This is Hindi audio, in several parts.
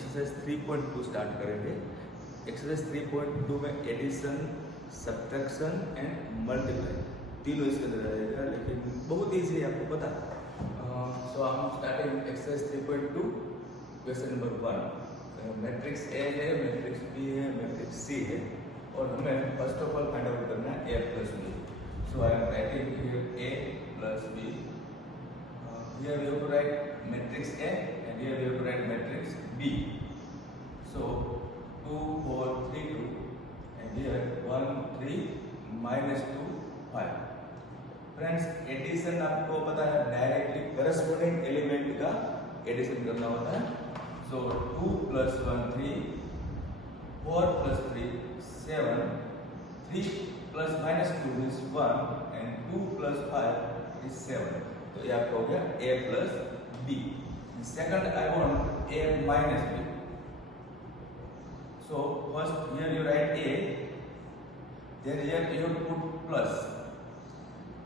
एक्सरसाइज 3.2 स्टार्ट करेंगे। एक्सरसाइज 3.2 में एडिशन, सब्ट्रैक्शन एंड मल्टीप्लाई तीनों इसके अंदर रहेगा, लेकिन बहुत ईजी है, आपको पता। सो हम starting exercise 3.2 question number 1। Matrix A है, मैट्रिक्स बी है, मैट्रिक्स सी है और हमें first of all find out करना है A plus B. So I am writing here A plus B. Here we have to write matrix A and here we have to write matrix B. So 2, 4, 3, 2 and here 1, 3, minus 2, 5. Friends, addition आपको पता है डायरेक्टली करस्पॉन्डिंग एलिमेंट का एडिशन करना होता है। So 2 plus 1 3, 4 plus 3 7, 3 plus minus 2 is 1 and 2 plus 5 is 7. तो ये आपका हो गया a plus B. Second I want a minus B. So first here you write a, then here you put plus.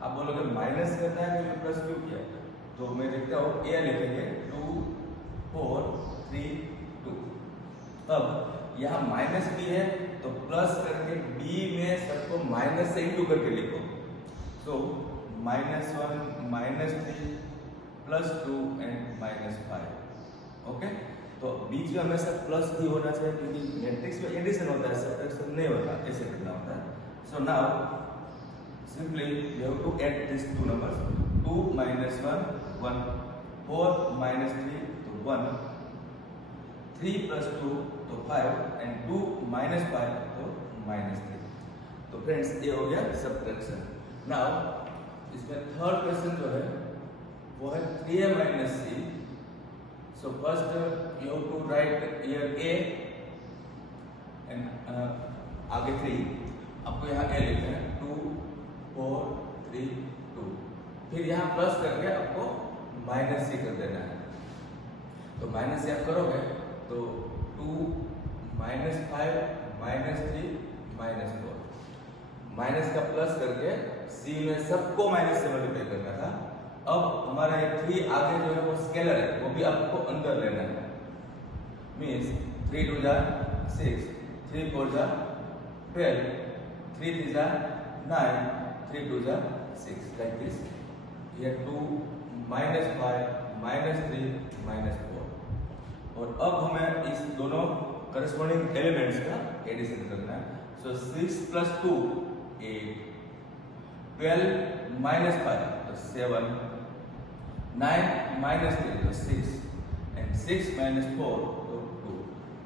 आप बोलोगे माइनस करना है तो प्लस क्यों किया, तो मैं देखता हूँ a लिखेंगे 2 4 3 2। अब यहाँ माइनस बी है तो प्लस करके b में सबको माइनस से इंटू करके लिखो। सो -1 -3 +2 एंड -5। ओके, तो बीच में हमेशा प्लस ही होना चाहिए क्योंकि मैट्रिक्स में एडिशन होता है, सब्ट्रैक्शन नहीं होता, ऐसे करना होता है। So now simply you have to add this two numbers. 2 - 1 1, 4 - 3 तो 1, 3 + 2 तो 5 एंड 2 - 5 तो -3। तो फ्रेंड्स ये हो गया सब्ट्रैक्शन। नाउ इसमें थर्ड क्वेश्चन जो है वो है 3a minus c। So first you have to write here a and आगे 3, आपको यहाँ a लिखना है 2 4 3 2, फिर यहाँ प्लस करके आपको माइनस c कर देना है। तो माइनस c आप करोगे तो 2 -5 -3 -4, माइनस का प्लस करके सी में सबको माइनस से मल्टीप्लाई करना था। अब हमारा ये 3 आगे जो है वो स्केलर है, वो भी आपको अंदर लेना है। मीन्स 3 2 जा 6, 3 4 जा 12, 3 3 जा 9, 3 2 जा 6, लाइक दिस। ये 2 -5 -3 -4। और अब हमें इस दोनों करस्पॉन्डिंग एलिमेंट्स का एडिशन करना है। सो 6 + 2 8, 12 - 5 तो 7, 9 - 3 तो 6 एंड 6 - 4 तो 2।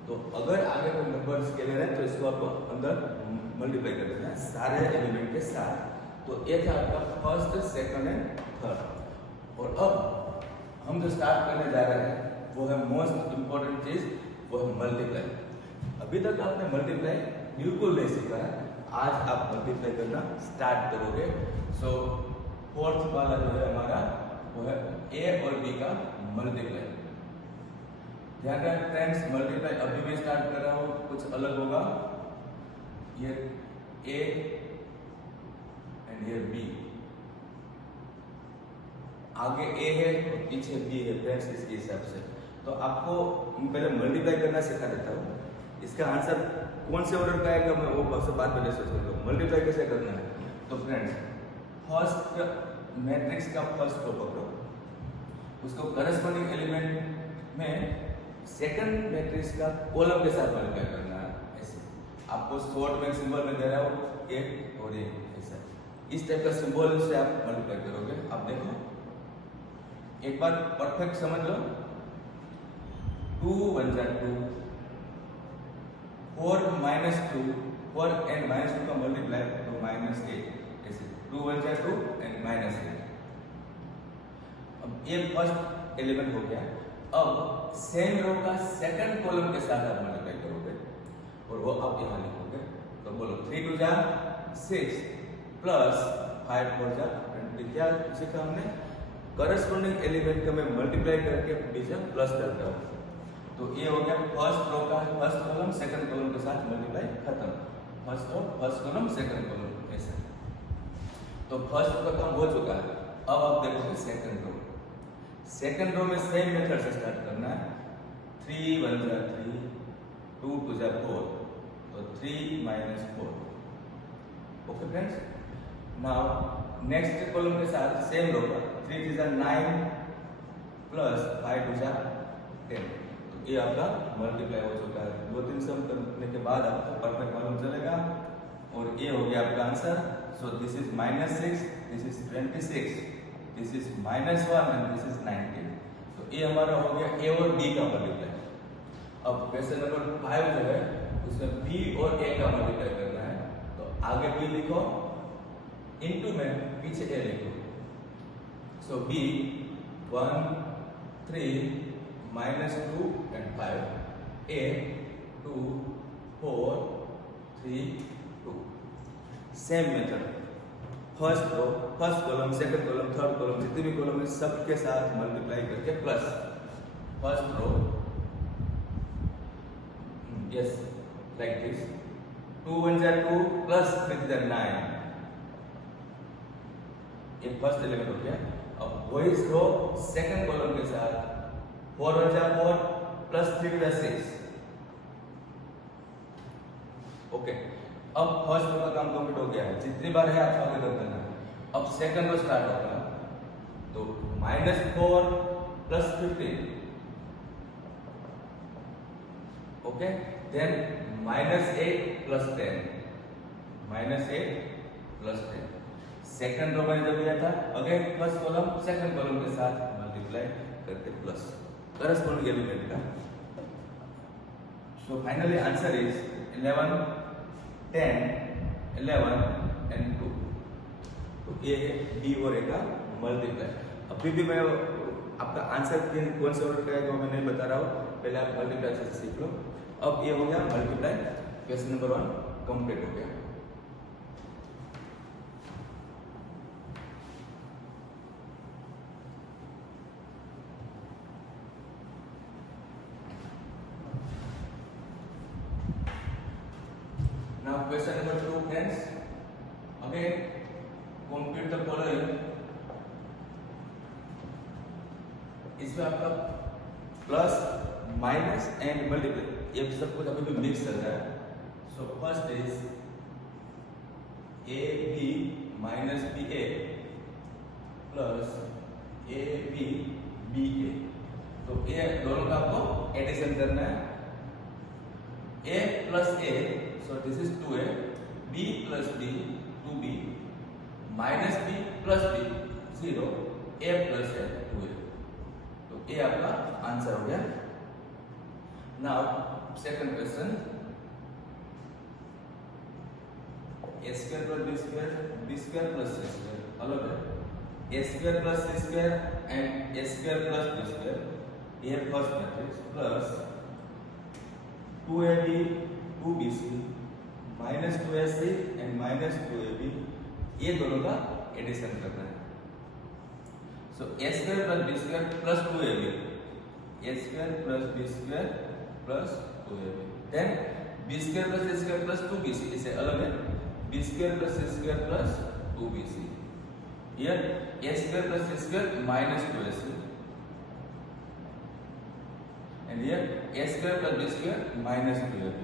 तो अगर आगे कोई नंबर स्केलर है तो इसको आपको अंदर मल्टीप्लाई कर देना है सारे एलिमेंट के साथ। तो ये था आपका फर्स्ट, सेकंड एंड थर्ड। और अब हम जो स्टार्ट करने जा रहे हैं वो है मोस्ट इंपॉर्टेंट चीज, वो है मल्टीप्लाई। अभी तक आपने मल्टीप्लाई बिल्कुल नहीं सीखा है, आज आप मल्टीप्लाई करना स्टार्ट करोगे। सो फोर्थ वाला जो है हमारा वो है ए और बी का मल्टीप्लाई। ध्यान रखें फ्रेंड्स, मल्टीप्लाई अभी भी स्टार्ट कर रहा हूँ, कुछ अलग होगा। ये ए एंड ये बी, आगे ए है पीछे बी है फ्रेंड्स, इसके हिसाब से। तो आपको पहले मल्टीप्लाई करना सिखा देता हूँ। इसका आंसर कौन से ऑर्डर का आएगा मैं वो बस बाद में डिस्कस करूंगा। मल्टीप्लाई कैसे करना है, तो फ्रेंड्स फर्स्ट मैट्रिक्स का फर्स्ट रो पकड़ो, उसको करस्पॉन्डिंग एलिमेंट में सेकंड मैट्रिक्स का कॉलम के साथ मल्टीप्लाई करना है। ऐसे आपको शॉर्ट में सिंबल में दे रहा हूँ एक और एक, ऐसा इस टाइप का सिंबल से आप मल्टीप्लाई करोगे। आप देखो एक बार परफेक्ट समझ लो। 2 1 जा 2, 4 - 2, 4 and -2 का मल्टीप्लाई तो -8, ऐसे 2 1 जा 2 एंड -8। अब ये फर्स्ट एलिमेंट हो गया। अब सेम रो का सेकंड कॉलम के साथ आप मल्टीप्लाई करोगे और वो आप यहाँ लिखोगे। तो बोलो 3 2 जा 6 प्लस 5 4 जा 20। क्या सीखा हमने, करस्पॉन्डिंग एलिमेंट का मैं मल्टीप्लाई करके पीछे प्लस करता हूँ। तो ये हो गया फर्स्ट रो का फर्स्ट कॉलम सेकंड कॉलम के साथ मल्टीप्लाई खत्म। First row first column second column, ऐसा। तो फर्स्ट रो का काम हो चुका है। अब आप देखो सेकंड रो। सेकंड रो में सेम मेथड से स्टार्ट करना है। 3 1 जा 3, 2 2 जा 4, तो 3 minus 4. Okay friends, now next column के साथ सेम होगा. 3 3 जा 9 प्लस 5 2 जा 10. तो ये आपका मल्टीप्लाई हो चुका है. 2-3 सम करने के बाद आपको परफेक्ट मालूम चलेगा. और ये हो गया आपका answer. So this is -6, this is 26, this is -1 and this is 19. तो ये हमारा हो गया ए और बी का मल्टीप्लाई. अब क्वेश्चन नंबर 5 जो है उसमें बी और ए का मल्टीप्लाई करना है. तो आगे बी लिखो, इनटू में पीछे ए लिखो. सो B 1 3 -2 and 5, a 2 4 3 2. Same method. First row, first column, second column, third column, जितने भी कॉलम है सबके साथ मल्टीप्लाई करके plus. First row, yes, like this. 2 1 जा 2 प्लस 3 जा 9. ये फर्स्ट एलिमेंट हो गया. अब वही रो सेकंड कॉलम के साथ 4 1 जा 4 प्लस 3 जा 6. ओके, अब फर्स्ट रो का काम कंप्लीट हो गया है. जितनी बार है आपको आगे कर देना है. अब सेकंड रो स्टार्ट होगा. तो -4 plus 15. Okay, then -8 plus 10, -8 plus 10. Second row में जब दिया था again first column second column के साथ मल्टीप्लाई करके प्लस करस्पॉन्डिंग एलिमेंट का. So finally answer is 11 10 11 and 2. तो ये है बी और ए का मल्टीप्लाई. अभी भी मैं आपका आंसर कौन से ऑर्डर का है वो मैं नहीं बता रहा हूँ. पहले आप मल्टीप्लाई से सीख लो. अब ये हो गया मल्टीप्लाई. क्वेश्चन नंबर 1 कंप्लीट हो गया. Now question number 2 friends, again compute the following. इसमें आपका प्लस माइनस एंड मल्टीप्लाई ये सब कुछ अभी भी मिक्स चल रहा है. So first is A B minus B A plus A B B A. तो ये दोनों का आपको एडिशन करना है. a plus a, so this is 2a, b plus b 2b, minus b plus b 0, a plus a 2a. तो ये आपका आंसर हो गया. Now second question. a square plus b square plus c square अलग है. a square plus c square and a square plus b square, ये first matrix, plus 2ab 2bc minus 2ac and minus 2ab, ये दोनों का एडिशन करना है. So a square plus b square plus 2ab, a square plus b square plus 2ab, then b square plus c square plus 2bc, इसे अलग है. b square plus c square plus 2bc, here a square plus c square minus 2ac, and here a square plus b square minus 2ab.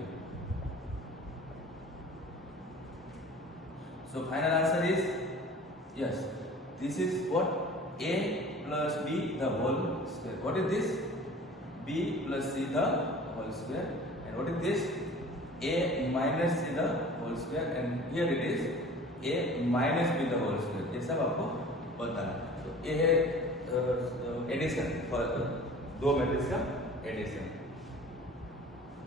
So final answer is yes. This is what a plus b the whole square. What is this? b plus c the whole square. And what is this? a minus c the whole square. And here it is a minus b the whole square. ये सब आपको पता है. तो ये है एडिशन फॉर दो मैट्रिक्स का एडिशन.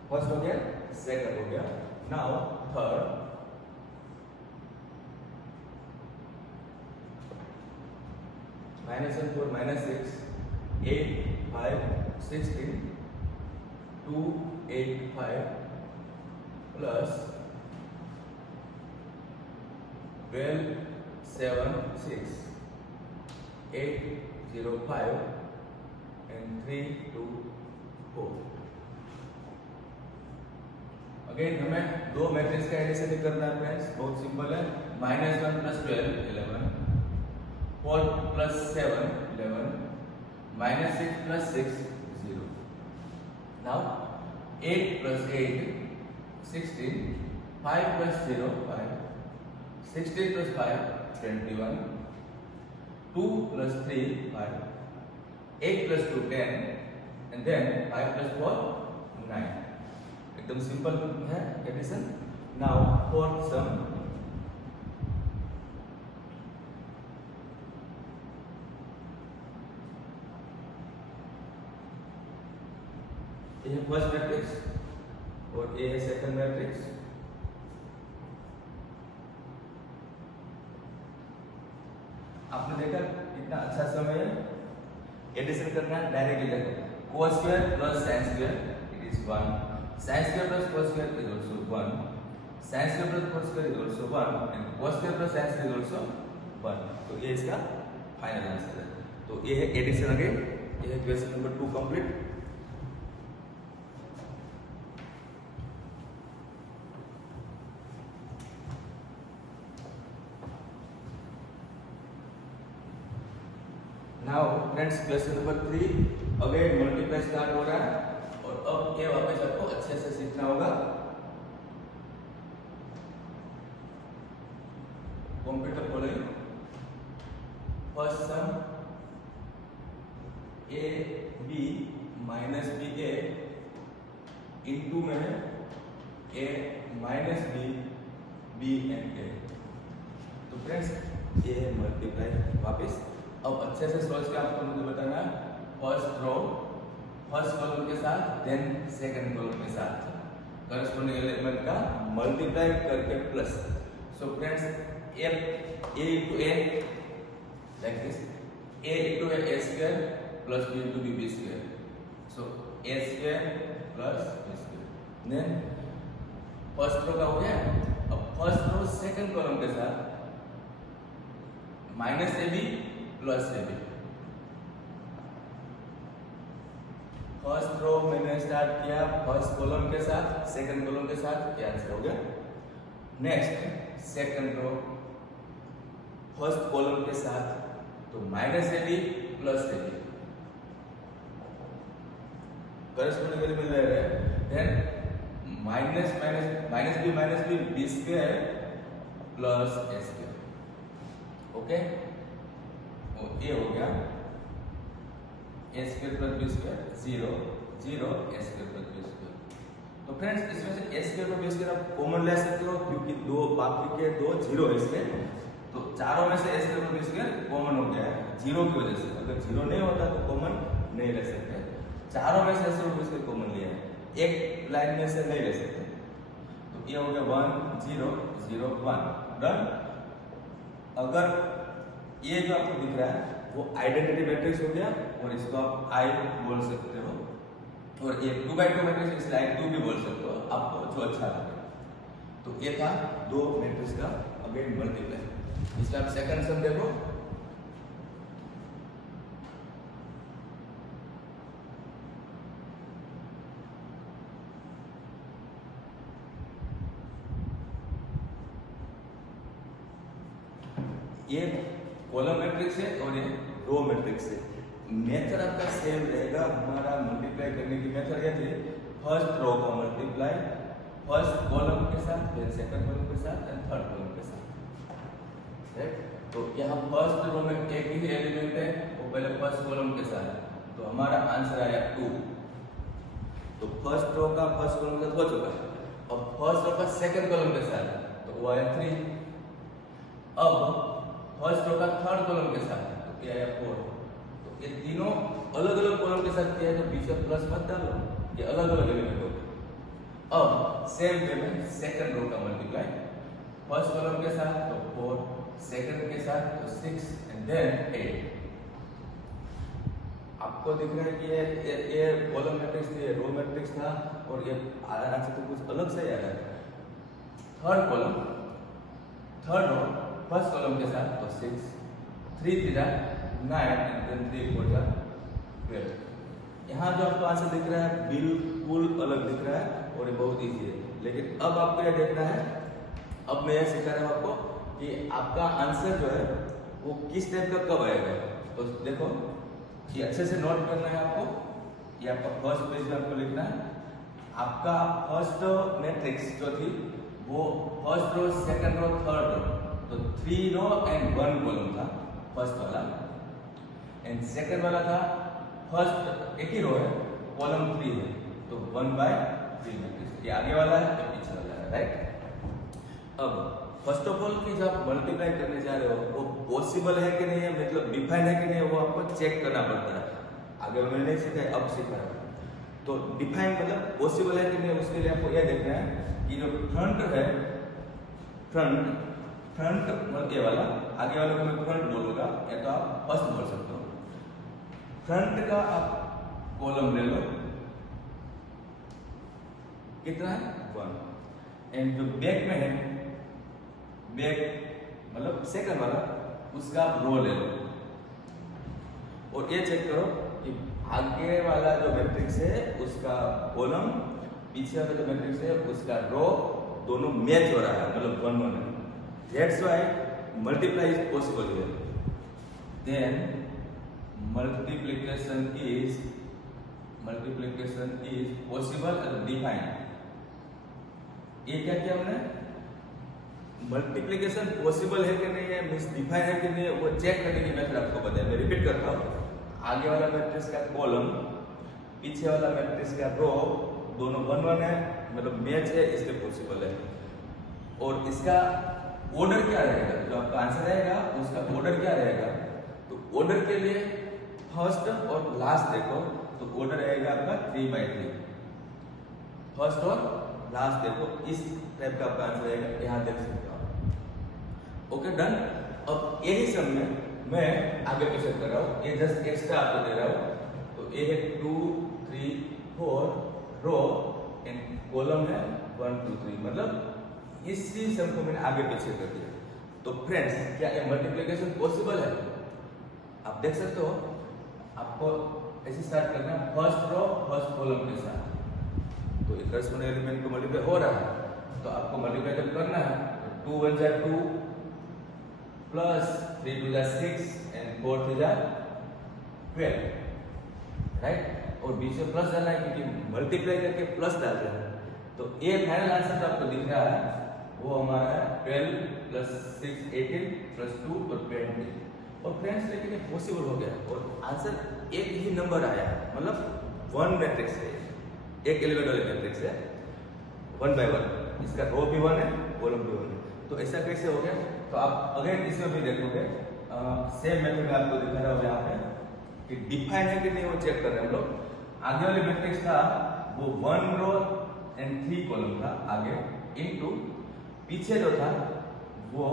फर्स्ट हो गया, सेकंड हो गया. Now third. -4 -6 8 5 16 2 8 5 plus 12 7 6 8 0 5 and 3 2 4. Again हमें दो मैट्रिक्स का एडिशन ही करना है फ्रेंड्स. बहुत सिंपल है. -1 plus 12 11, 4 plus 7 11, -6 plus 6 0. Now 8 plus 8 16, 5 plus 0 5, 16 plus 5 21, 2 plus 3 5, 8 plus 2 10, and then 5 plus 4 9. एकदम सिंपल है एडिशन. नाउ फोर्थ सम. ये है फर्स्ट मैट्रिक्स और ये है सेकंड मैट्रिक्स. आपने देखा कितना अच्छा समय है एडिशन करना. डायरेक्टली देखो cos square plus sin square it is 1, sin square plus cos square is also 1, sin square plus cos square is also 1 and cos square plus sin square is also 1. तो ये इसका फाइनल आंसर है. तो ये है एडिशन. अगेन ये है question number 2 complete. Now friends question number 3 again multiply start हो रहा है और अब ये वापस आपको अच्छे से सीखना होगा. कंप्यूटर खोलें. First sum A B minus B A into में है A minus B B and A. तो फ्रेंड्स ये है मल्टीप्लाई. वापस अब अच्छे से सोच के आपको मुझे बताना. फर्स्ट रो फर्स्ट कॉलम के साथ देन सेकंड कॉलम के साथ करस्पॉन्डिंग एलिमेंट का मल्टीप्लाई करके plus. So friends A into A like this. A into A square plus B into B square. So A square plus B square. Then first row का हो गया. अब फर्स्ट रो सेकंड कॉलम के साथ minus A B plus A B. First row मैंने स्टार्ट किया फर्स्ट कॉलम के साथ सेकंड कॉलम के साथ. ये आंसर हो गया. Next second row first column के साथ तो minus A B plus A B corresponding element ले रहे हैं. Then minus B B square plus A square. Okay ये हो गया A square plus B square 0 0 A square plus B square. तो फ्रेंड्स इसमें से A square plus B square आप कॉमन ले सकते हो क्योंकि दो बाकी के दो जीरो है इसमें. तो चारों में से A square plus B square common हो गया है जीरो की वजह से. अगर जीरो नहीं होता तो कॉमन नहीं ले सकते. चारों में से ए स्क्वायर प्लस कॉमन लिया है. एक लाइन में से नहीं ले सकते. तो ये हो गया 1 0 0 1 डन. अगर ये जो आपको दिख रहा है वो आइडेंटिटी मैट्रिक्स हो गया और इसको आप आई बोल सकते हो. और ये 2x2 मैट्रिक्स इसलिए आई 2 भी बोल सकते हो आपको जो अच्छा लगे. तो ये था दो मैट्रिक्स का अगेन मल्टीप्लाई. इसका आप सेकंड सम देखो. ये कॉलम मैट्रिक्स है और ये रो मैट्रिक्स है. मेथड आपका सेम रहेगा. हमारा मल्टीप्लाई करने की मेथड क्या थी? फर्स्ट रो का मल्टीप्लाई फर्स्ट कॉलम के साथ फिर सेकंड कॉलम के साथ एंड थर्ड कॉलम के साथ. राइट. तो यहाँ फर्स्ट रो में एक ही एलिमेंट है वो पहले फर्स्ट कॉलम के साथ. तो हमारा आंसर आया 2. तो फर्स्ट रो का फर्स्ट कॉलम के साथ हो चुका है. अब फर्स्ट रो का सेकंड कॉलम के साथ तो वो आया 3. अब फर्स्ट रो का थर्ड कॉलम के साथ तो क्या आया 4. तो ये तीनों अलग अलग कॉलम के साथ किया है तो बीच में प्लस मत डालो. ये अलग अलग एलिमेंट हो गए. अब सेम वे में सेकंड रो का मल्टीप्लाई फर्स्ट कॉलम के साथ तो 4 सेकंड के साथ तो 6 एंड देन 8. आपको दिख रहा है कि ये कॉलम मैट्रिक्स थी, ये रो मैट्रिक्स था और ये आंसर तो कुछ अलग से आ रहा है. Third column third row first column के साथ तो 6 3 3 9 एंड देन 3 4 12. यहाँ जो आपको आंसर दिख रहा है बिल्कुल अलग दिख रहा है और ये बहुत इजी है. लेकिन अब आपको यह देखना है, अब मैं यह सिखा रहा हूँ आपको कि आपका आंसर जो है वो किस टाइप का कब आएगा. तो देखो ये अच्छे से नोट करना है आपको. ये आपका फर्स्ट पेज में आपको लिखना है। आपका फर्स्ट मैट्रिक्स जो थी वो first row, second row, third row, तो 3 रो एंड 1 कॉलम था फर्स्ट वाला, एंड सेकंड वाला था फर्स्ट एक ही रो है, कॉलम 3 है, तो 1/3 मैट्रिक्स। ये आगे वाला है, ये पीछे वाला है, राइट। अब फर्स्ट ऑफ ऑल कि जब आप मल्टीप्लाई करने जा रहे हो वो पॉसिबल है कि नहीं है, मतलब डिफाइन है कि नहीं, वो आपको चेक करना पड़ता है। अगर मैंने नहीं सीखा, अब सीखा है, तो डिफाइन मतलब पॉसिबल है कि नहीं, उसके लिए आपको यह देखना है कि जो फ्रंट है, फ्रंट मतलब ये वाला, आगे वाले को मैं फ्रंट बोलूंगा, या तो आप फर्स्ट बोल सकते हो। फ्रंट का आप कॉलम ले लो, कितना है 1, एंड जो बैक में है, बैक मतलब सेकंड वाला, उसका आप रो ले लो, और ये चेक करो कि आगे वाला जो मैट्रिक्स है उसका कॉलम, पीछे वाला जो मैट्रिक्स है उसका रो, दोनों मैच हो रहा है, मतलब 1 1 है। That's why multiply is possible here. Then multiplication is possible and define. ये क्या किया हमने, मल्टीप्लिकेशन पॉसिबल है कि नहीं है, मींस डिफाइन है कि नहीं, वो चेक करने की मेथड आपको बताया। मैं रिपीट करता हूँ, आगे वाला मैट्रिक्स का कॉलम, पीछे वाला मैट्रिक्स का रो, दोनों 1 1 है, मतलब मैच है, इसलिए पॉसिबल है। और इसका ऑर्डर क्या रहेगा, जो आपका आंसर रहेगा उसका ऑर्डर क्या रहेगा, तो ऑर्डर के लिए फर्स्ट और लास्ट देखो, तो ऑर्डर रहेगा आपका 3/3, फर्स्ट और लास्ट देखो, इस टाइप का आपका आंसर रहेगा, यहाँ देख सकते हो आप। Okay, done. अब यही सब में मैं आगे पीछे कर रहा हूँ, ये जस्ट एक्स्ट्रा आपको दे रहा हूँ। तो ये है 2 3 4 रो एंड कॉलम है 1 2 3, मतलब इसी सब को मैंने आगे पीछे कर दिया। तो फ्रेंड्स, क्या ये मल्टीप्लिकेशन पॉसिबल है? आप देख सकते हो, आपको ऐसे स्टार्ट करना है, फर्स्ट रो फर्स्ट कॉलम के साथ, तो एक करस्पॉन्डिंग एलिमेंट को मल्टीप्लाई हो रहा है, तो आपको मल्टीप्लाई जब करना है, तो 2 1 जा 2 प्लस 3 2 जा 6 एंड 4 3 जा 12, राइट। और बीच में प्लस डालना है, क्योंकि मल्टीप्लाई करके प्लस डाल रहे हैं। तो ये फाइनल आंसर जो आपको दिख रहा है वो हमारा है 12 प्लस 6 18 प्लस 2 और 20। और फ्रेंड्स, लेकिन ये पॉसिबल हो गया और आंसर एक ही नंबर आया, मतलब 1 मैट्रिक्स है, एक एलिमेंट वाले मैट्रिक्स है, 1 by 1, इसका रो भी 1 है, कॉलम भी 1 है। तो ऐसा कैसे हो गया? तो आप अगर इसमें भी देखोगे, सेम मेथड में आपको दिखा रहा हूँ यहाँ पे कि डिफाइन है कि नहीं, वो चेक कर रहे हैं हम लोग। आगे वाले मैट्रिक्स था वो 1 रो एंड 3 कॉलम था आगे, इनटू पीछे जो था वो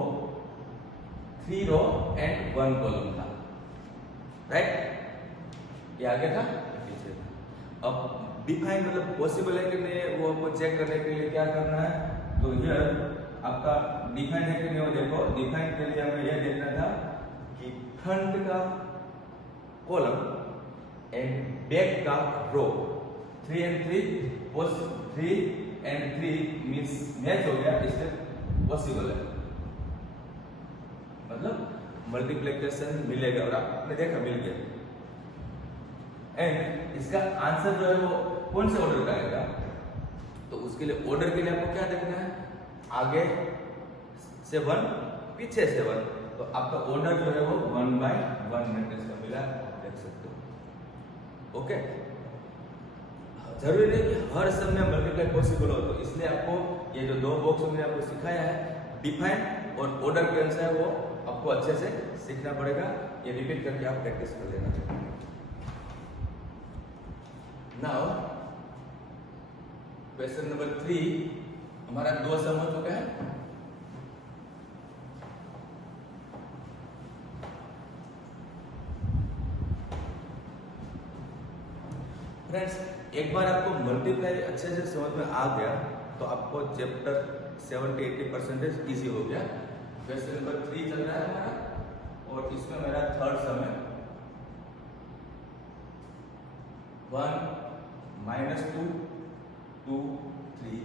3 रो एंड 1 कॉलम था, राइट। ये आगे था, पीछे था। अब डिफाइन मतलब पॉसिबल है कि नहीं, वो आपको चेक करने के लिए क्या करना है, तो हियर आपका डिफाइन है कि नहीं, वो देखो। डिफाइन के लिए हमें यह देखना था कि फ्रंट का कॉलम एंड बैक का रो, 3 and 3 मींस मैच हो गया, इसलिए पॉसिबल है, मतलब मल्टीप्लिकेशन मिलेगा, और आपने देखा मिल गया। एंड इसका आंसर जो है वो कौन से ऑर्डर का आएगा, तो उसके लिए ऑर्डर के लिए आपको क्या देखना है, आगे से 1 पीछे से 1, तो आपका ऑर्डर जो है वो 1 by 1 मैट्रिक्स का मिला, देख सकते हो। ओके, जरूरी नहीं कि हर समय मल्टीप्लाई पॉसिबल हो, तो इसलिए आपको ये जो 2 बॉक्स मैंने आपको सिखाया है, डिफाइन और ऑर्डर के अनुसार, वो आपको अच्छे से सीखना पड़ेगा। ये रिपीट करके आप प्रैक्टिस कर लेना। नाउ क्वेश्चन नंबर 3, हमारा 2 सम हो चुका है। फ्रेंड्स, एक बार आपको मल्टीप्लाई अच्छे से समझ में आ गया तो आपको चैप्टर 70-80% ईजी हो गया। क्वेश्चन नंबर 3 चल रहा है हमारा, और इसमें मेरा थर्ड सम है। 1 -2 2 3,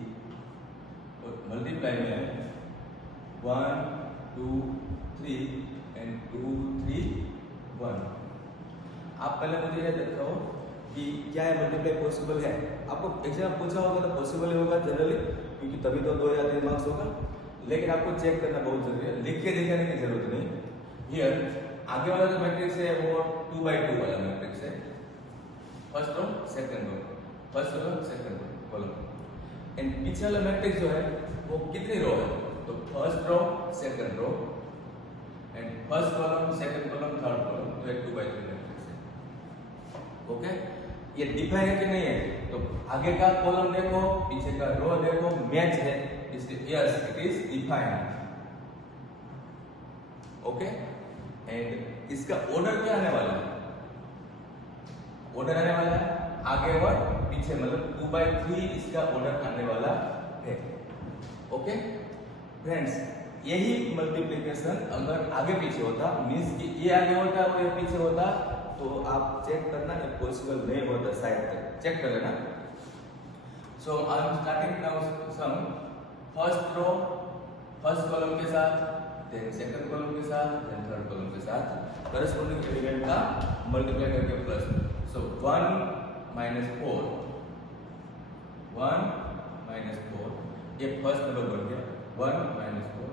और मल्टीप्लाई में 1 2 3 एंड 2 3 1। आप पहले मुझे यह दिखाओ कि क्या है मल्टीप्लाई पॉसिबल है। आपको एग्जाम पूछा होगा तो पॉसिबल होगा जनरली, क्योंकि तभी तो 2 या 3 मार्क्स होगा, लेकिन आपको चेक करना बहुत जरूरी है, लिख के दिखाने की जरूरत नहीं। हियर आगे वाला जो मैट्रिक्स है वो 2 by 2 वाला मैट्रिक्स है, first row second row, first row second row column. And पीछे वाला मैट्रिक्स जो है वो कितनी रो है, तो first row second row and first column second column third column, तो 2 by 3 मैट्रिक्स है। ओके, ये डिफाइन है कि नहीं है, तो आगे का कॉलम देखो, पीछे का रो देखो, मैच है, इसलिए yes it is defined. Okay, and इसका ऑर्डर क्या आने वाला है, ऑर्डर आने वाला है आगे और पीछे, मतलब 2 by 3 इसका ऑर्डर आने वाला है। ओके फ्रेंड्स, यही मल्टीप्लिकेशन अगर आगे पीछे होता, मींस कि ये आगे होता और ये पीछे होता, तो आप चेक करना ये पॉसिबल नहीं होता, साइड तक चेक कर लेना। So I am starting now sum first row first column के साथ, देन सेकंड कॉलम के साथ, देन थर्ड कॉलम के साथ करस्पॉन्डिंग एलिमेंट का मल्टीप्लाई करके प्लस। सो 1 minus 4, 1 minus 4, ये फर्स्ट नंबर बन गया 1 minus 4,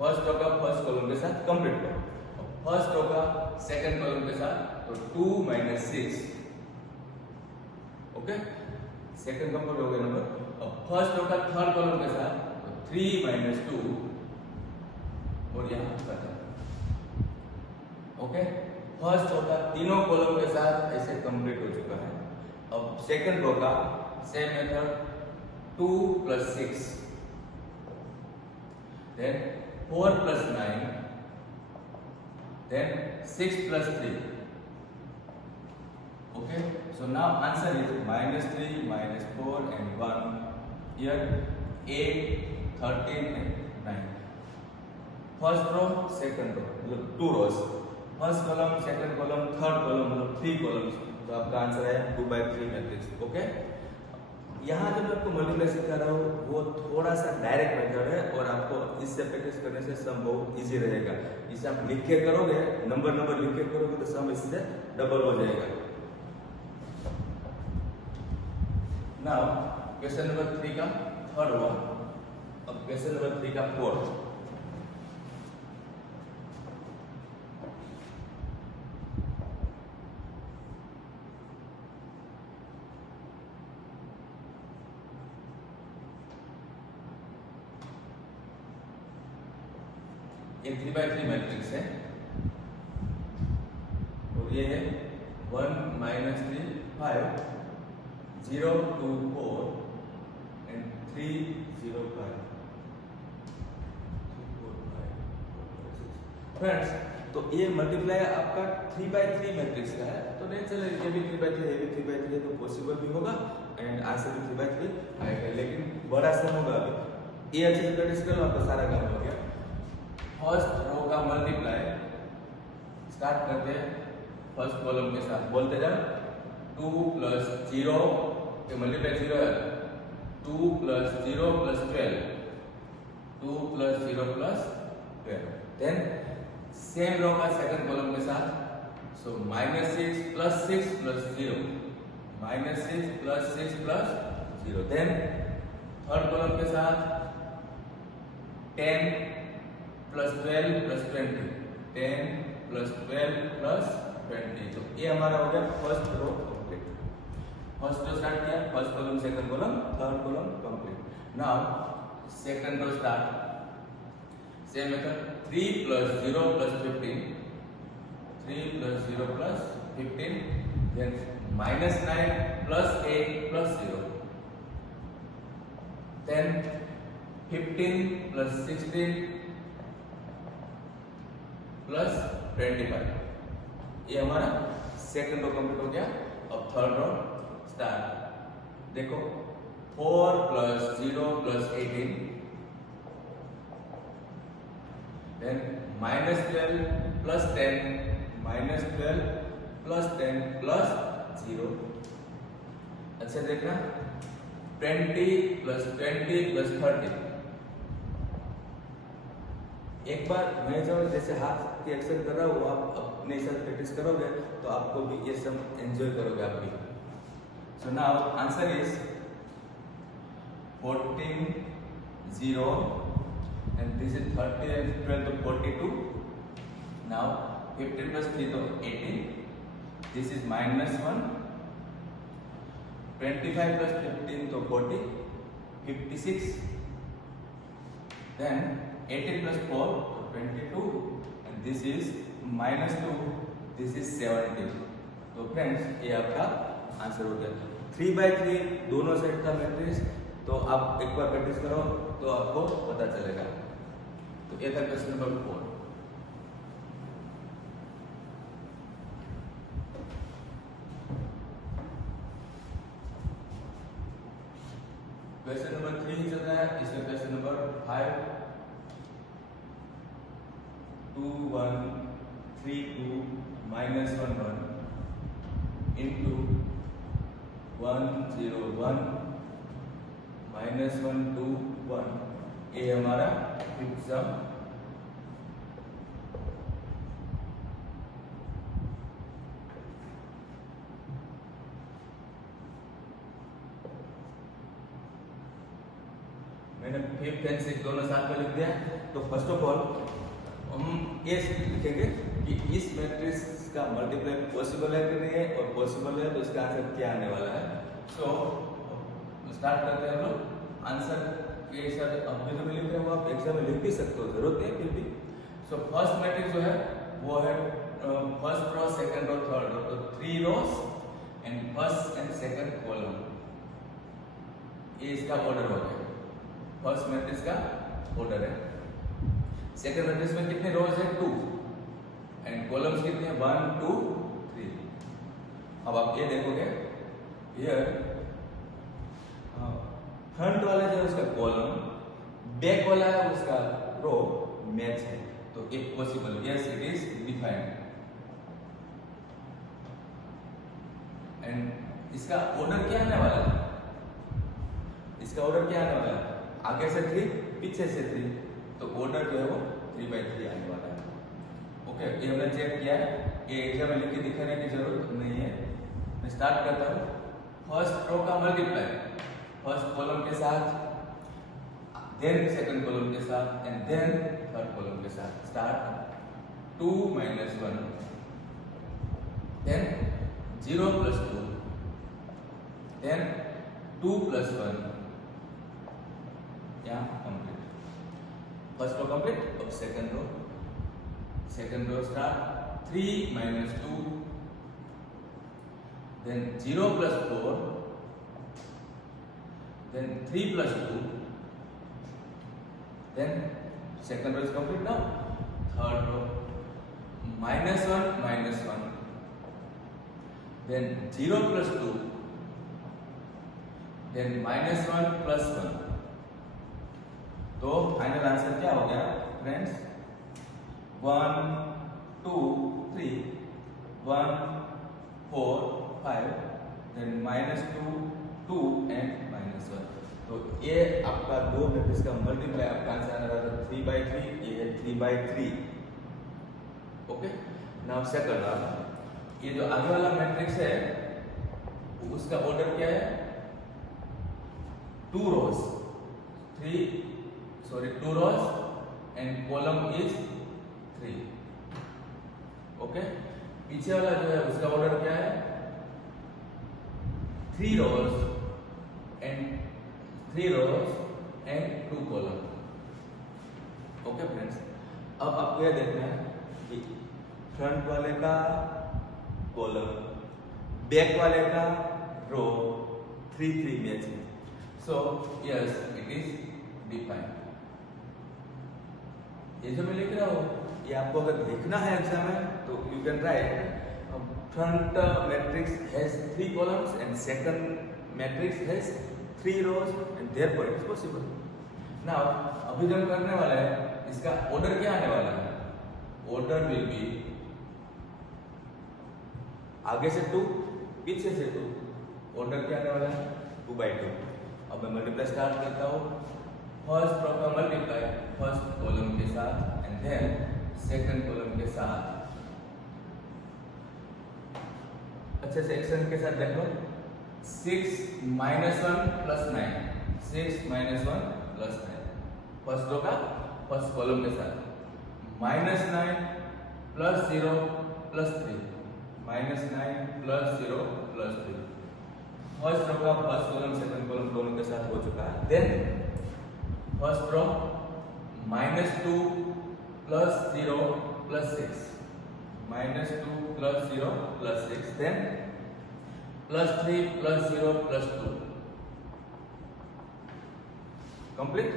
फर्स्ट रो का फर्स्ट कॉलम के साथ कंप्लीट करो, फर्स्ट रो का सेकंड कॉलम के साथ, तो 2 minus 6। ओके, सेकंड कंप्लीट हो गया नंबर। अब फर्स्ट रो का थर्ड कॉलम के साथ, तो 3 minus 2 और यहां खत्म। ओके, फर्स्ट रो का तीनों कॉलम के साथ ऐसे कंप्लीट हो चुका है। अब सेकंड रो का same method 2 plus 6, then 4 plus 9, then 6 plus 3. Okay, so now answer is -3, -4 and 1. Here 8, 13 and 9. First row, second row, मतलब 2 rows. First column, second column, third column, मतलब 3 कॉलम्स, तो आपका आंसर है 2 by 3 मैट्रिक्स। ओके, यहाँ जो मैं आपको मल्टीप्लाई सिखा रहा हूँ वो थोड़ा सा डायरेक्ट मेथड है और आपको इससे प्रैक्टिस करने से सम बहुत इजी रहेगा। इसे आप लिख के करोगे, नंबर लिख के करोगे तो सम इससे डबल हो जाएगा। नाउ क्वेश्चन नंबर 3 का थर्ड हुआ, अब क्वेश्चन नंबर 3 का फोर्थ। ये 3 by 3 मैट्रिक्स है और ये है 1 minus 3 5 0 2 4 and 3 0 5 फ्रेंड्स। तो ये मल्टीप्लाई आपका 3 by 3 मैट्रिक्स का है, तो नहीं चले ये भी 3 by 3 ये भी 3 by 3 है, तो पॉसिबल भी होगा एंड आंसर भी 3 by 3 आएगा, लेकिन बड़ा सम होगा। अभी ये अच्छे से प्रैक्टिस करो, आपका सारा काम हो गया। फर्स्ट रो का मल्टीप्लाई स्टार्ट करते हैं फर्स्ट कॉलम के साथ, बोलते जाओ 2 plus 0, ये मल्टीप्लाई 0 है, 2 plus 0 plus 12, 2 plus 0 plus 12, then same row का सेकंड कॉलम के साथ, सो -6 plus 6 plus 0, -6 plus 6 plus 0, then third column के साथ 10 plus 12 plus 20, 10 plus 12 plus 20, तो ये हमारा हो गया first row complete. First row start किया, first column second column third column complete. Now second row start, same method 3 plus 0 plus 15, 3 plus 0 plus 15, then -9 plus 8 plus 0, then 15 plus 16 plus 25, ये हमारा सेकंड रो कंप्लीट हो गया। अब थर्ड रो स्टार्ट, देखो 4 plus 0 plus 18, then -12 plus 10, -12 plus 10 plus 0, अच्छा देखना 20 plus 20 plus 30। एक बार मैं जो जैसे हाथ की एक्शन कर रहा हूँ, आप अपने हिसाब से प्रैक्टिस करोगे तो आपको भी ये सब एंजॉय करोगे आप भी। So now answer is 14, 0, and this is 30 and 12 to 42. Now 15 plus 3 to 18. This is -1. 25 plus 15 to 40, 56. Then 18 plus 4 to 22, and this is -2. This is 17. तो फ्रेंड्स ये आपका आंसर हो गया 3/3 दोनों सेट का मैट्रिक्स। तो आप एक बार प्रैक्टिस करो तो आपको पता चलेगा। तो ये था क्वेश्चन नंबर 4। क्वेश्चन नंबर 3 चल रहा है, इसमें क्वेश्चन नंबर 5 2 1 3 2 -1 1 into 1 0 1 -1 2 1, ये हमारा फिफ्थ सम। मैंने फिफ्थ एंड सिक्स दोनों साथ में लिख दिया। तो फर्स्ट ऑफ ऑल हम ये लिखेंगे कि इस मैट्रिक्स का मल्टीप्लाई पॉसिबल है कि नहीं है, और पॉसिबल है तो इसका आंसर क्या आने वाला है। सो स्टार्ट करते हैं हम लोग। आंसर के साथ अब जो लिख रहे हो आप एग्जाम में लिख भी सकते हो, जरूरत नहीं फिर भी। सो फर्स्ट मैट्रिक्स जो है वो है first row, second row, third row, तो 3 rows and first and second column, ये इसका ऑर्डर हो गया। फर्स्ट मैट्रिक्स का ऑर्डर है। सेकंड मैट्रिक्स में कितने रोज है 2 एंड कॉलम्स कितने हैं 1 2 3। अब आप ये देखोगे हियर फ्रंट वाला जो है उसका कॉलम, बैक वाला है उसका रो मैच है, तो if possible yes it is defined. And इसका ऑर्डर क्या आने वाला है, इसका ऑर्डर क्या आने वाला है, आगे से 3 पीछे से 3, तो ऑर्डर जो है वो 3/3 आने वाला है। ओके, ये हमने चेक किया है, ये एग्जाम में लिख के दिखाने की जरूरत नहीं है। मैं स्टार्ट करता हूँ। फर्स्ट रो का मल्टीप्लाई फर्स्ट कॉलम के साथ, देन सेकंड कॉलम के साथ एंड देन थर्ड कॉलम के साथ। स्टार्ट 2 - 1, देन 0 + 2, देन 2 + 1, यहाँ कंप्लीट। First row complete. अब second row start 3 - 2, then 0 + 4, then 3 + 2, then second row is complete now. Third row -1 - 1, then 0 + 2, then -1 + 1। तो फाइनल आंसर क्या हो गया फ्रेंड्स 1 2 3 1 4 5, then -2 2 and -1। तो ये आपका दो मैट्रिक्स का मल्टीप्लाई, आपका आंसर आने वाला है 3/3, ये है 3/3। ओके, नाउ सेकंड वाला, ये जो आगे वाला मैट्रिक्स है उसका ऑर्डर क्या है 2 रोज 2 रोज एंड कॉलम इज 3। ओके, पीछे वाला जो है उसका ऑर्डर क्या है 3 rows and 2 column. Okay friends, अब आपको यह देखना है कि फ्रंट वाले का कॉलम, बैक वाले का रो 3 3 मैच है। So yes it is defined. ये जो मैं लिख रहा हूँ ये आपको अगर देखना है एग्जाम में तो you can write front matrix has 3 columns and second matrix has 3 rows and therefore it is possible. Now अभी जो करने वाला है इसका ऑर्डर क्या आने वाला है, ऑर्डर विल बी आगे से 2 पीछे से 2, ऑर्डर क्या आने वाला है 2/2। अब मैं मल्टीप्लाई स्टार्ट करता हूँ। फर्स्ट रो का मल्टीप्लाई फर्स्ट कॉलम के साथ एंड देन सेकंड कॉलम के साथ। अच्छे से एक्शन के साथ देख लो। 6 minus 1 plus 9, 6 minus 1 plus 9, first row का फर्स्ट कॉलम के साथ, minus 9 plus 0 plus 3, minus 9 plus 0 plus 3, first row का फर्स्ट कॉलम सेकंड कॉलम दोनों के साथ हो चुका है। Then first row minus 2 plus 0 plus 6, minus 2 plus 0 plus 6, then plus 3 plus 0 plus 2, complete.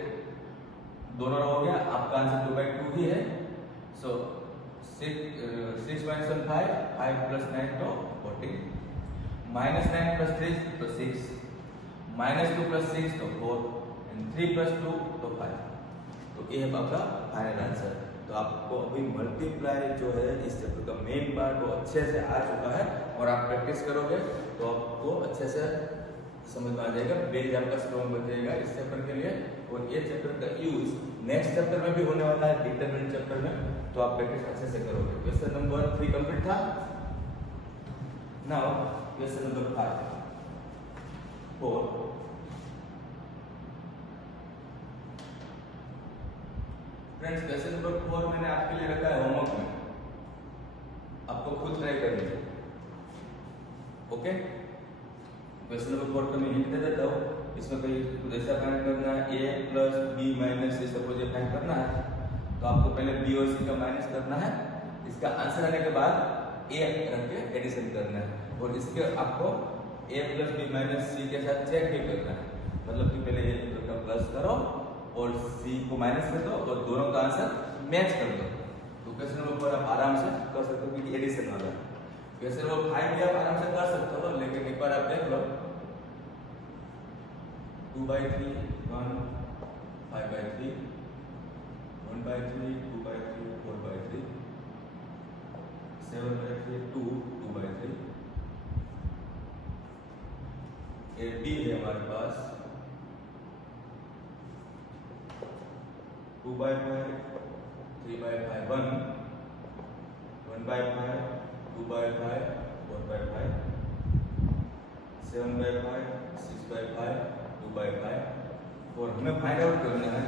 दोनों हो गया, आपका आंसर 2/2 ही है। सो 6 minus 1 5, 5 plus 9 तो 14, minus 9 plus 3 तो 6, minus 2 plus 6 तो 4, and 3 plus 2 तो 5। तो ये है आपका फाइनल आंसर। तो आपको अभी मल्टीप्लाई जो है इस चैप्टर का मेन पार्ट वो अच्छे से आ चुका है, और आप प्रैक्टिस करोगे तो आपको अच्छे से समझ में आ जाएगा, बेस आपका स्ट्रॉन्ग बन जाएगा इस चैप्टर के लिए। और ये चैप्टर का यूज नेक्स्ट चैप्टर में भी होने वाला है, डिटरमिनेंट चैप्टर में, तो आप प्रैक्टिस अच्छे से करोगे। क्वेश्चन नंबर 3 कंप्लीट था। Now question number 4। Friends, question number 4 मैंने आपके लिए रखा है होमवर्क में, आपको खुद ट्राई करनी है। ओके, क्वेश्चन नंबर 4 को मैं हिंट दे देता हूँ। इसमें कोई कुछ ऐसा फाइंड करना है, a plus b minus c suppose ये फाइंड करना है, तो आपको पहले b और c का माइनस करना है। इसका आंसर आने के बाद a रख के एडिशन करना है, और इसके आपको a plus b minus c के साथ चेक भी करना है। मतलब कि पहले a का प्लस करो और c को माइनस कर दो और दोनों का आंसर मैच कर दो। तो क्वेश्चन नंबर 4 आप आराम से कर सकते हो क्योंकि एडिशन वाला है। क्वेश्चन नंबर 5 भी आप आराम से कर सकते हो, लेकिन एक बार आप देख लो, 2/3 1 5/3 1/3 2/3 4/3 7/3 2 2/3 ए बी है हमारे पास 2/5 3/5 1 1/5 2/5 4/5 7/5 6/5 2/5 4। हमें फाइंड आउट करना है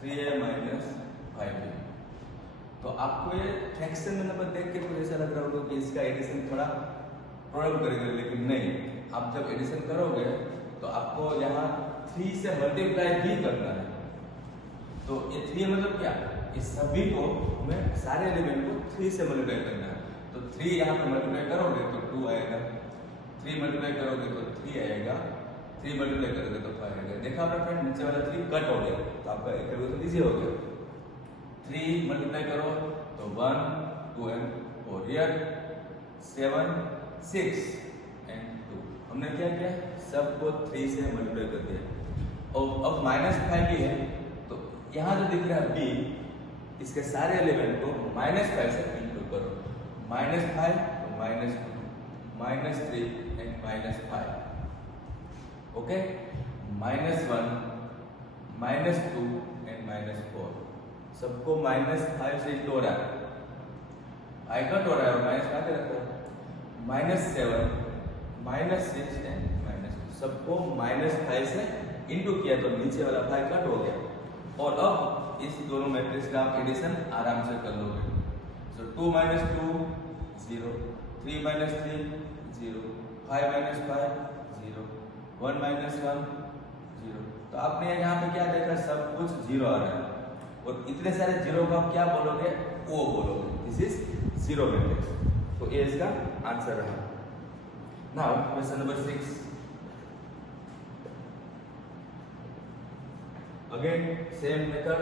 3a माइनस 5b। तो आपको ये फ्रैक्शन में नंबर देख के तो ऐसा लग रहा होगा कि इसका एडिशन थोड़ा प्रॉब्लम करेगा, लेकिन नहीं, आप जब एडिशन करोगे तो आपको यहाँ 3 से मल्टीप्लाई भी करना है। तो ये 3 मतलब क्या, इस सभी को हमें सारे एलिमेंट को 3 से मल्टीप्लाई करना है। तो 3 यहाँ पे मल्टीप्लाई करोगे तो 2 आएगा, 3 मल्टीप्लाई करोगे तो 3 आएगा, 3 मल्टीप्लाई करोगे तो 5 आएगा। देखा आपने फ्रेंड, नीचे वाला 3 कट हो गया, तो आपका कैलकुलेशन इजी हो गया। 3 मल्टीप्लाई करो तो 1 2 and 4, here 7 6 and 2। हमने क्या किया, सबको 3 से मल्टीप्लाई कर दिया। और अब -5 भी है, तो यहाँ जो दिख रहा है b, इसके सारे एलिमेंट को -5 से इंटू करो, -5 तो -2 -3 and -5। ओके, -1 -2 and -4, सबको -5 से इंटू हो रहा है, i कट हो रहा है और -5 रखता है। -7 -6 and -2, सबको -5 से इंटू किया तो नीचे वाला 5 कट हो गया। और अब इस दोनों मैट्रिक्स का आप एडिशन आराम से कर लोगे। सो 2 - 2 0, 3 - 3 0, 5 - 5 0, 1 - 1 0। तो आपने यहाँ पे क्या देखा, सब कुछ 0 आ रहा है, और इतने सारे 0 को आप क्या बोलोगे, O बोलोगे। This is 0 matrix. तो ये इसका आंसर रहा। Now question number 6। Again same method,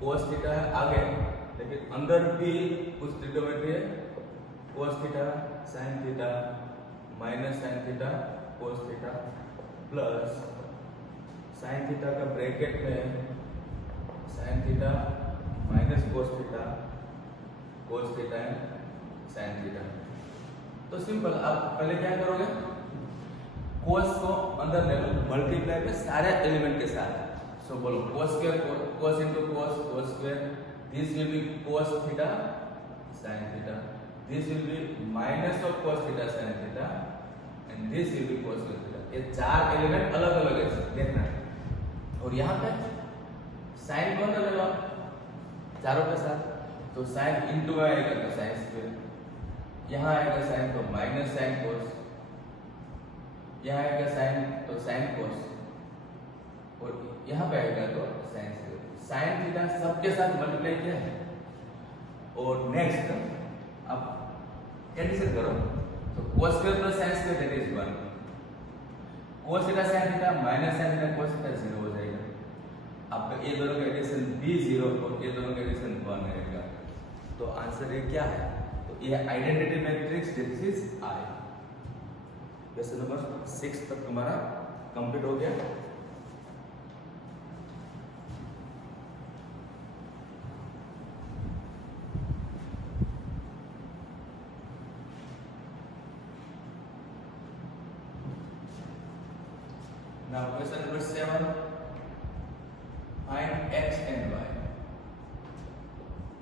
cos theta है आगे, लेकिन अंदर भी कुछ ट्रिग्नोमेट्री है। cos theta sin theta minus sin theta cos theta plus sin theta का ब्रैकेट में sin theta minus cos theta and sin theta. तो सिंपल, आप पहले क्या करोगे, cos को अंदर ले लो, मल्टीप्लाई पे सारे एलिमेंट के साथ। सो बोलो cos square, cos into cos, cos square, this will B cos theta sin theta this will be minus of cos theta sin theta and this will be cos theta। ये चार एलिमेंट अलग अलग है देखना। और यहाँ पे साइन कौन लगेगा चारों के साथ, तो साइन इनटू में आएगा तो साइन स्क्वायर, यहाँ आएगा साइन तो माइनस साइन कोस, यहाँ आएगा साइन तो साइन कोस, और यहाँ पे आएगा तो साइन स्क्वायर। साइन थीटा सबके साथ मल्टीप्लाई किया है। और नेक्स्ट अब एडिशन करो तो cos square plus sin square that is 1, cos theta sin theta minus sin theta cos theta 0 हो जाएगा। आपका ये दोनों का एडिशन भी 0 और ये दोनों का एडिशन 1 रहेगा। तो आंसर ये क्या है, तो ये identity matrix this is I. Question number 6 तक तुम्हारा कंप्लीट हो गया। Now question number 7, find x and y।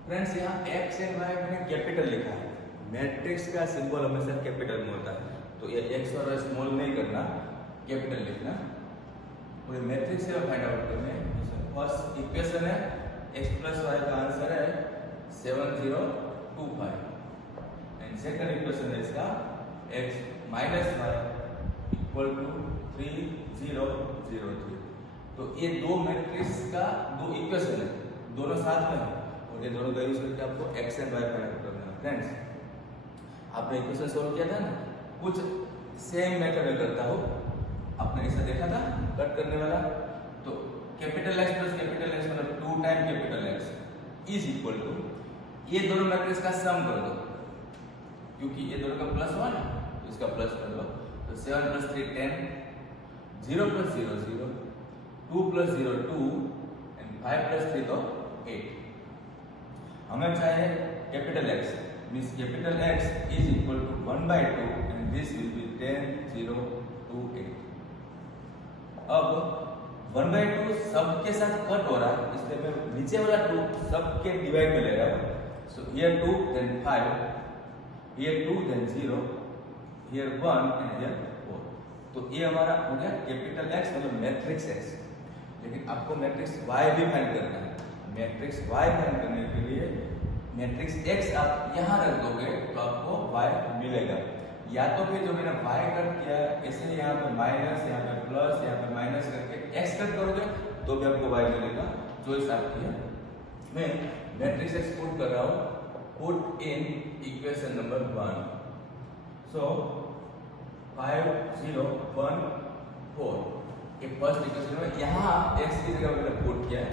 Friends यहाँ x and y मैंने कैपिटल लिखा है, मैट्रिक्स का सिंबल हमेशा कैपिटल में होता है, तो ये x और y स्मॉल नहीं करना, कैपिटल लिखना। और मैट्रिक्स से फाइंड आउट करना है। फर्स्ट इक्वेशन है x प्लस y का आंसर है 7025 एंड सेकंड इक्वेशन है इसका x minus y equal to 3003। तो ये दो मैट्रिक्स का दो इक्वेशन है, दोनों साथ में है और ये दोनों का यूज करके आपको x and y find out करना है। फ्रेंड्स आपने इक्वेशन सॉल्व किया था ना, कुछ सेम मेथड में करता हूँ, आपने इसे देखा था कट करने वाला। तो capital X plus capital X मतलब 2 time capital X is equal to ये दोनों मैट्रिक्स का सम कर दो, क्योंकि ये दोनों का प्लस 1 है तो इसका प्लस कर दो। तो 7 plus 3 10, 0 plus 0 0, 2 plus 0 2 and 5 plus 3 तो 8। हमें चाहिए capital X, means capital X is equal to 1/2 and this will be 10 0 2 8। अब 1/2 सबके साथ कट हो रहा है, इसलिए मैं नीचे वाला 2 सबके डिवाइड में ले रहा हूँ। So here 2 then 5, here 2 then 0, here 1 and here 4। तो ये हमारा हो गया कैपिटल X मतलब मैट्रिक्स X। लेकिन आपको मैट्रिक्स Y भी फाइंड करना है। मैट्रिक्स Y फाइंड करने के लिए मैट्रिक्स X आप यहाँ रख दोगे तो आपको Y मिलेगा, या तो फिर जो मैंने Y कट किया ऐसे यहाँ पे माइनस, यहाँ पे प्लस, यहाँ पे माइनस करके X कट करोगे तो भी आपको Y मिलेगा, चॉइस आपकी है। मैं मैट्रिक्स X पुट कर रहा हूँ, पुट इन इक्वेशन नंबर 1। सो 5 0 1 4 ये फर्स्ट इक्वेशन में यहाँ x की जगह मैंने पुट किया है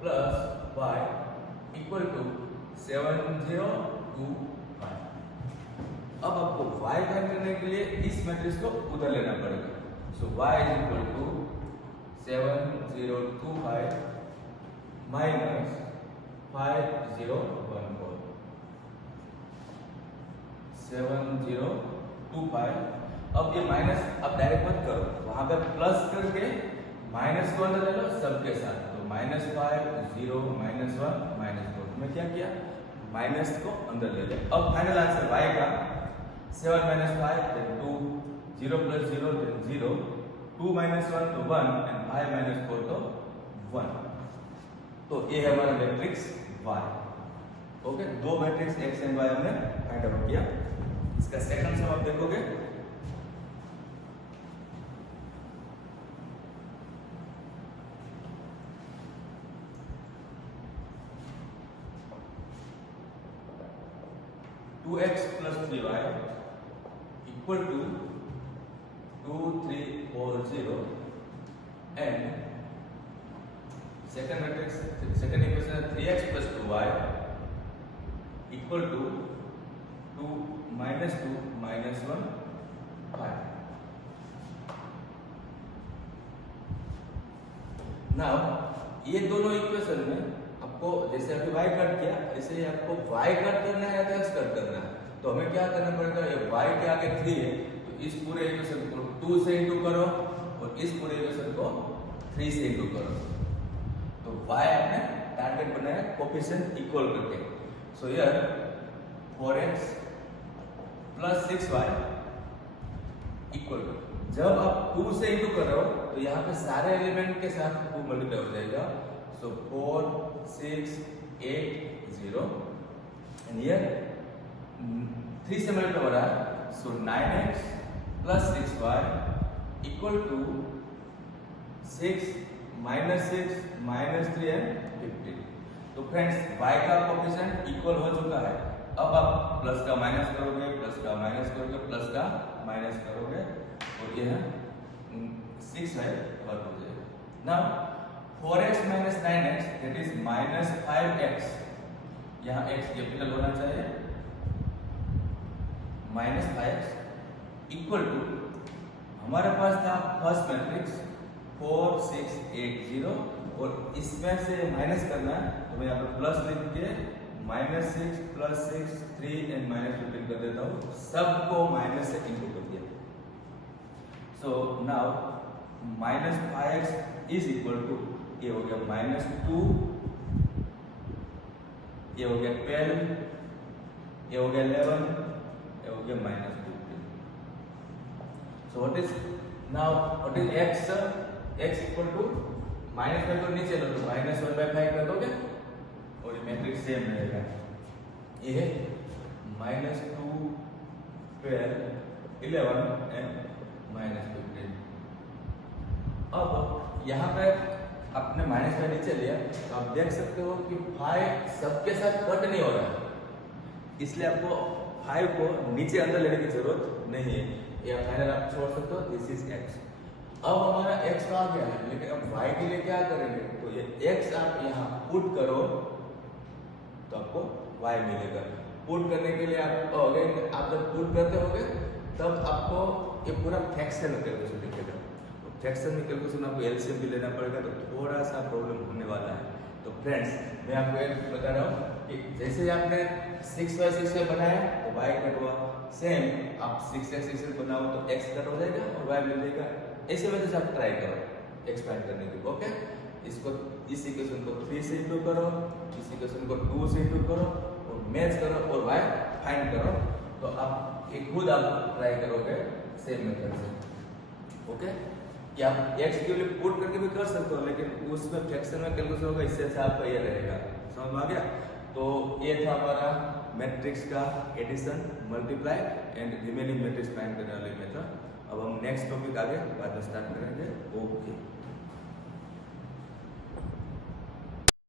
प्लस y इक्वल टू 7 0 2 5। अब आपको y फाइंड करने के लिए इस मैट्रिक्स को उधर लेना पड़ेगा। So y is equal to 7 0 2 5 minus 5 0 1 4, 7 0 2 5। अब ये माइनस अब डायरेक्ट मत करो, वहां पे प्लस करके माइनस को अंदर ले लो सबके साथ। तो -5 0 -1 -4, मैं क्या किया माइनस को अंदर ले लिया। अब फाइनल आंसर y का 7 5 then 2, 0 plus 0 then 0, 2 minus 1 तो 1 and 5 minus 4 तो 1। तो ये है हमारा मैट्रिक्स y। ओके, दो मैट्रिक्स x एंड y हमने फाइंड आउट किया। इसका सेकंड सम आप देखोगे, two x plus 3y equal to 2 3 4 0 and second matrix second equation है 3x plus 2y equal to 2 minus 2 minus 1 5। Now ये दोनों इक्वेशन में आपको जैसे अभी y कट किया ऐसे ही आपको y कट करना है या तो x कट करना है। तो हमें क्या करना पड़ेगा, ये y के आगे 3 है तो इस पूरे इक्वेशन को 2 से इंटू करो और इस पूरे इक्वेशन को 3 से इंटू करो। तो y आपने टारगेट बनाया कोफिशिएंट इक्वल करके। So here 4x plus 6y equal to, जब आप 2 से इंटू कर रहे हो तो यहाँ पे सारे एलिमेंट के साथ 2 मल्टीप्लाई हो जाएगा, सो 4 6 8 0 एंड हियर 3 से मल्टीप्लाई हो रहा है, so 9x plus 6y equal to 6 -6 -3 and 15। तो फ्रेंड्स y का कोएफिशिएंट इक्वल हो चुका है। अब आप प्लस का माइनस करोगे, प्लस का माइनस करोगे, प्लस का माइनस करोगे और ये है 6 है वर्ग हो जाएगा। Now 4x minus 9x that is minus 5x, यहाँ x कैपिटल होना चाहिए, minus 5x इक्वल टू हमारे पास था फर्स्ट मैट्रिक्स 4 6 8 0 और इसमें से माइनस करना है तो मैं यहाँ पे प्लस लिख के -6 + 6 3 एंड -15 कर देता हूँ, सबको माइनस से इंटू कर दिया। So now -5x is equal to, ये हो गया -2, ये हो गया 12, ये हो गया 11, ये हो गया -15। So what is now what is x? x equal to -5 को नीचे लो तो -1/5 कर दोगे और ये मैट्रिक्स सेम रहेगा। ये है -2 12 11 एंड -15। अब यहाँ पे आपने -5 नीचे लिया तो आप देख सकते हो कि 5 सबके साथ कट नहीं हो रहा है, इसलिए आपको 5 को नीचे अंदर लेने की जरूरत नहीं है, या फाइनल आप छोड़ सकते हो, दिस इज x। अब हमारा x तो आ गया है, लेकिन अब y के लिए क्या करेंगे, तो ये x आप यहाँ पुट करो तो आपको y मिलेगा। पुट करने के लिए आप जब पुट करते होगे तब आपको ये पूरा फ्रैक्शन कैलकुलेशन दिखेगा, तो फ्रैक्शन में कैलकुलेशन आपको एलसीएम भी लेना पड़ेगा, तो थोड़ा सा प्रॉब्लम होने वाला है। तो फ्रेंड्स मैं आपको एक बता रहा हूँ कि जैसे आपने 6y बनाया तो y कट हुआ, सेम आप 6x बनाओ तो x कट हो जाएगा और y मिल जाएगा। ऐसे वजह से आप ट्राई करो एक्सपैंड करने के लिए, ओके। इसको इस इक्वेशन को 3 से इंटू करो, इस इक्वेशन को 2 से इंटू करो और मैच करो और y फाइंड करो, तो आप एक खुद आप ट्राई करोगे सेम मेथड से, ओके। कि आप x के लिए पुट करके भी कर सकते हो, लेकिन उसमें फ्रैक्शन में कैलकुलेशन होगा, इससे अच्छा आपका ये रहेगा। समझ में आ गया? तो ये था हमारा मैट्रिक्स का addition, multiply and remaining matrix find करने वाले मेथड। अब हम नेक्स्ट टॉपिक आगे बाद में स्टार्ट करेंगे, ओके।